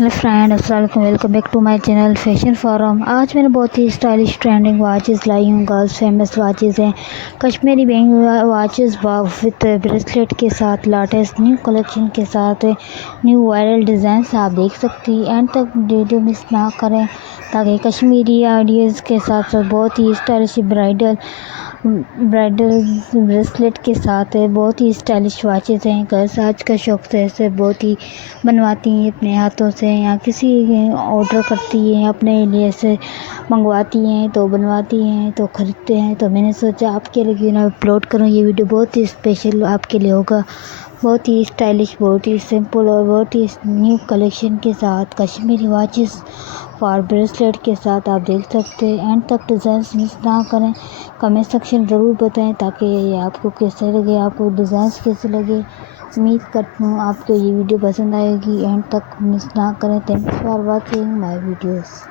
Hello friend, अस्सलाम वालेकुम। Welcome back to my channel fashion forum. आज मैंने बहुत ही स्टाइलिश ट्रेंडिंग वाचेस लाई हूँ। गर्ल्स फेमस वाचेस हैं, Kashmiri bang watches with bracelet के साथ, लेटेस्ट न्यू कलेक्शन के साथ, न्यू वायरल डिज़ाइन आप देख सकती हैं। एंड तक वीडियो मिस ना करें ताकि कश्मीरी आइडियाज़ के साथ साथ बहुत ही स्टाइलिश ब्राइडल ब्रेसलेट के साथ बहुत ही स्टाइलिश वाचेस हैं। गर्ल्स आज का शौक से ऐसे बहुत ही बनवाती हैं अपने हाथों से, या किसी ऑर्डर करती हैं अपने लिए ऐसे मंगवाती हैं तो बनवाती हैं तो ख़रीदते हैं। तो मैंने सोचा आपके लिए ना अपलोड करूँ। ये वीडियो बहुत ही स्पेशल आपके लिए होगा, बहुत ही स्टाइलिश, बहुत ही सिंपल और बहुत ही न्यू कलेक्शन के साथ कश्मीरी वॉचेस और ब्रेसलेट के साथ आप देख सकते हैं। एंड तक डिज़ाइन मिस ना करें, कमेंट सेक्शन ज़रूर बताएं ताकि ये आपको कैसे लगे, आपको डिज़ाइन कैसे लगे। उम्मीद करती हूँ आपको ये वीडियो पसंद आएगी। एंड तक मिस ना करें। Thanks for watching my videos.